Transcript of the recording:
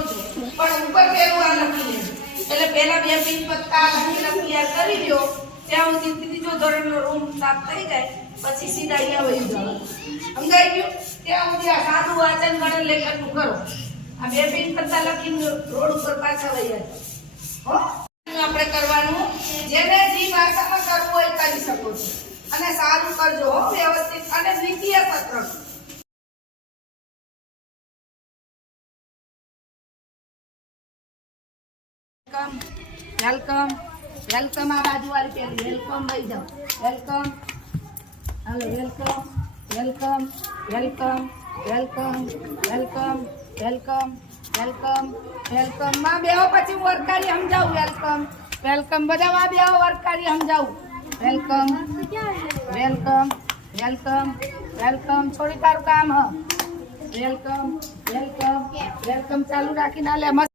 પણ ઉપર પેલું આ લખી લે એટલે પેલા બે પિન પત્તા લખીને ક્લિયર કરી દો ત્યાં સુધી ત્રીજો ધોરણનો રૂમ સાફ થઈ જાય પછી સીધા અહીંયા વહી જાવ સમજાઈ ગયું ત્યાં સુધી આ સાદું વાંચન ગણન લેખનનું કરો આ બે પિન પત્તા લખીને રોડ ઉપર પાછા વહી જાય હો આપણે કરવાનું જેને જે ભાષામાં કરવું હોય કરી શકો છો અને સારું કરજો હો વ્યવસ્થિત અને દ્વિતીય પત્રક વેલકમ વેલકમ આ બાજુ વાળી પેલી વેલકમ ભાઈ જાઓ welcome hello welcome welcome welcome welcome welcome welcome welcome welcome માં બેહો પછી વર્કારી સમજાવું વેલકમ વેલકમ બધા માં બેહો વર્કારી સમજાવું વેલકમ વેલકમ વેલકમ વેલકમ થોડી તારું કામ હ વેલકમ વેલકમ વેલકમ ચાલુ રાખીને લે